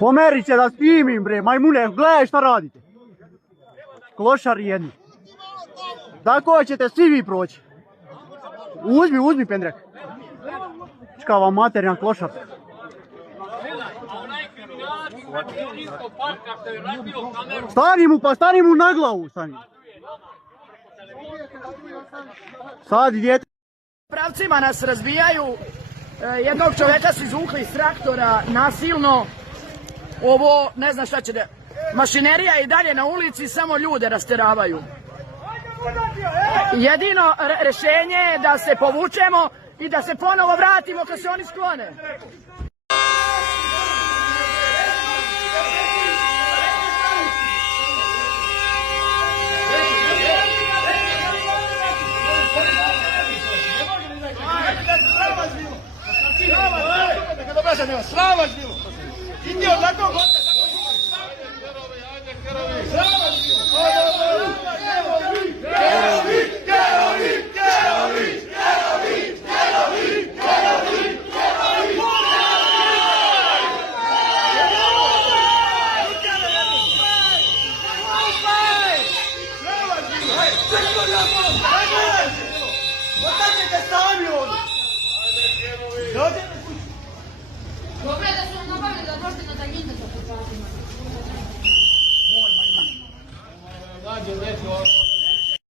Pomerit će da snimim bre, majmune, gledaj šta radite. Klošari jedni. Tako ćete svi vi proći. Uzmi pendrek. Čkava materijan klošar. Stani mu na glavu, stani. Sad djete. Pravcima nas razbijaju, jednog čovjeka su izvukli iz traktora nasilno, ovo ne znam šta će da... Mašinerija je i dalje na ulici, samo ljude rasteravaju. Jedino rješenje je da se povučemo i da se ponovo vratimo kad se oni sklone. Srava bilo! Idi od takvog gosta! Ostanite sami ovdje!